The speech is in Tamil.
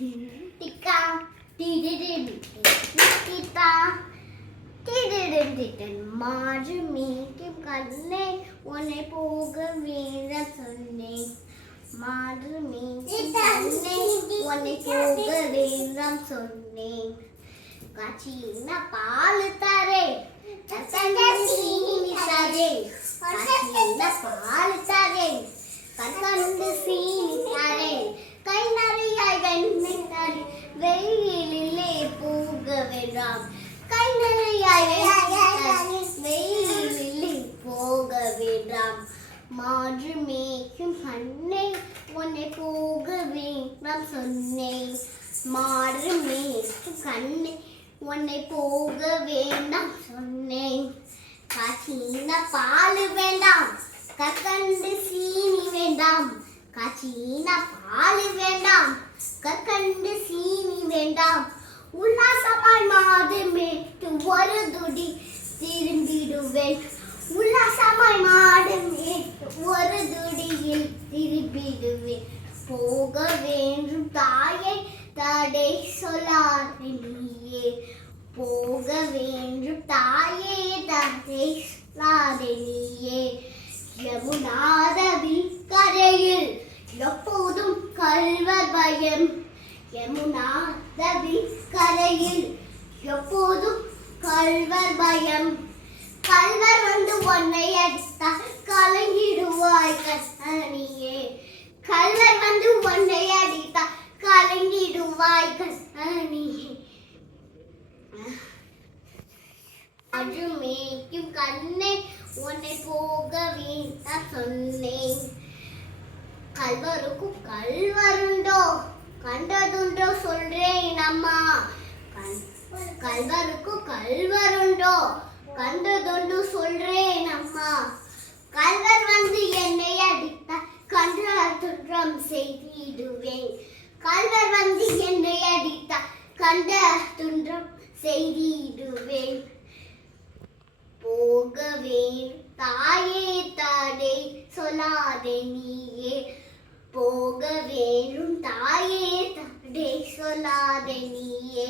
டிக்கா டிடிடின் டிக்கா டிடிடின் டிடின் மாறு மீட்டும் கண்ணே உன்னை போக வேற சொன்னேன் மாறு மீட்டும் கண்ணே உன்னை போக வேண்டாம் சொன்னேன் காட்சியின பால் தரே சீனி தரே காட்சியின பால் தரே கற்கண்டு சீனி தரே கை நிறைய வெண்ணெய் தரே வெயிலிலே போக வேண்டாம் கை நிறைய வெயிலிலே போக வேண்டாம் மாறு மேய்க்கும் கண்ணை உன்னை போக வேண்டாம் சொன்னேன் மாறு மேய்க்கும் கண்ணை உன்னை போக வேண்டாம் சொன்னேன் காட்சியின பால் வேண்டாம் கற்கண்டு சீனி வேண்டாம் காட்சியின பால் வேண்டாம் கற்கண்டு சீனி வேண்டாம் உல்லாசமாய் மாது மேட்டு ஒரு துடி திரும்பிடுவேன் உல்லாசமாய் மாடு மேட்டு ஒரு துடியில் திரும்பிடுவேன் போக வேண்டும் தாயை தடை சொல்லாதே நீயே போக வேண்டும் தாயே தடை சொல்லாதே நீயே யமுனாதவி கரையில் எப்போதும் கல்வர் பயம் யமுனாதவி கரையில் எப்போதும் கல்வர் பயம் கல்வர் வந்து உன்னை அடித்தால் கலங்கிடுவாய் கண்ணனியே கல்வர் வந்து உன்னை அடித்தால் கலங்கிடுவாய் கண்ணனியே அது மேய்க்கும் கண்ணை உன்னை போக வேண்டாம் சொன்னேன் கல்வருக்கும் கல்வருண்டோ கண்டதுண்டோ சொல்றேன் அம்மா கல்வருக்கும் கல்வருண்டோ கண்டதுண்டு சொல்றேன் அம்மா கல்வர் வந்து என்னை அடித்தால் கண்ட துன்றம் செய்திடுவேன் கல்வர் வந்து என்னை அடித்தால் கண்ட துன்றம் செய்திடுவேன் போகவே தாயே தடை சொல்லாதே நீயே போக வேணும் தாயே தடை சொல்லாதே நீயே